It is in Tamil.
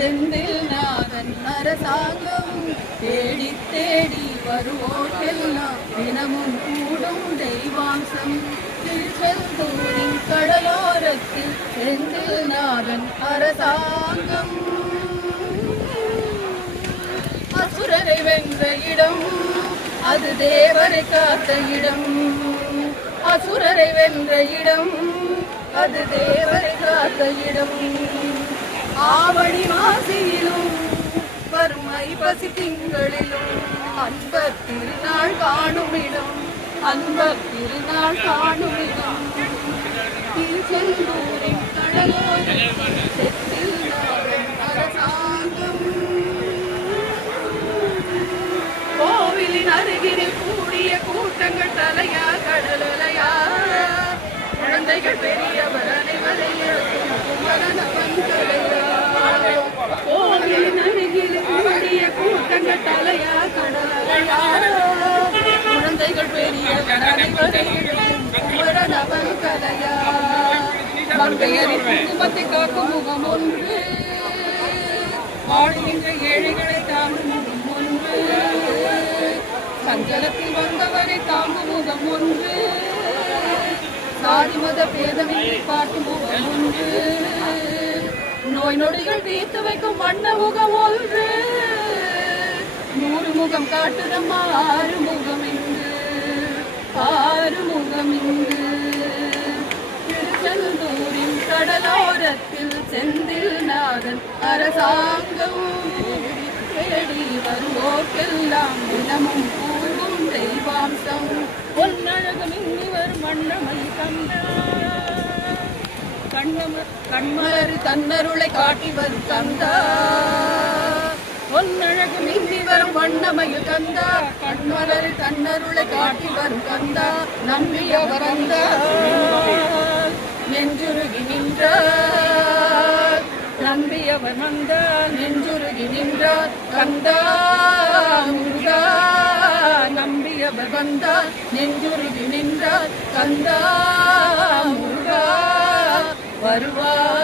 செந்தில் நாதன் அரசாங்கம். தேடி தேடி வருவோர்க்கெல்லாம் தினமும் கூடும் தெய்வாம்சம். திருச்செந்தூரின் கடலோரத்தில் செந்தில் நாதன் அரசாங்கம். அசுரரை வென்ற இடம் அது தேவரை காத்த இடம். அசுரரை வென்ற இடம் அது தேவரை காத்த இடம். ஆவணி மாசியிலும் வறுமை பசி திங்களிலும் அன்பர் திருநாள் காணுமிடம் அன்பர் திருநாள் காணுமிடம். திருச்செந்தூரின் கடலோரத்தில் கோவிலின் அருகில் கூடிய கூட்டங்கள் தலையா கூடிய தலையா கடலையா குழந்தைகள் பெரியவர் அனைவரையும் கலையா மங்கையரின் குடும்பத்தை காக்கும் முகம் ஒன்று வாழ்கின்ற ஏழைகளை தாங்கும் முகம் ஒன்று சஞ்சலத்தில் வந்தவரை தாங்கும் முகம் ஒன்று சாதி மத பேதமின்றி பாட்டு முகம் ஒன்று நோய் நொடிகள் தீர்த்து வைக்கும் வண்ண முகம் ஒன்று. ஆறுமுகம் முகம் காட்டுதம்மா ஆறு இங்கு ஆறுமுகம் இங்கு திருச்செந்தூரின் கடலோரத்தில் செந்தில் நாதன் அரசாங்கம் தேடி வருவோர்க்கெல்லாம் தினமும் கூறும் தெய்வாம்சம். பொன்னழகம் மின்னி வரும் வண்ணமை கண்ட கண்மலர் தன்னருளை காட்டி வரும் கந்தா பொன்னழகு நீந்தி வரும் வண்ணமயில் கந்தா கண்மலர் தன்னருளை காட்டி வரும் கந்தா நம்பியவர் அந்த நெஞ்சுருகி நின்றார் நம்பியவர் வந்த நெஞ்சுருகி நின்றார் கந்தா முருகா. நம்பியவர் வந்தார் நெஞ்சுருகி நின்றார் கந்தா முருகா. வருவார்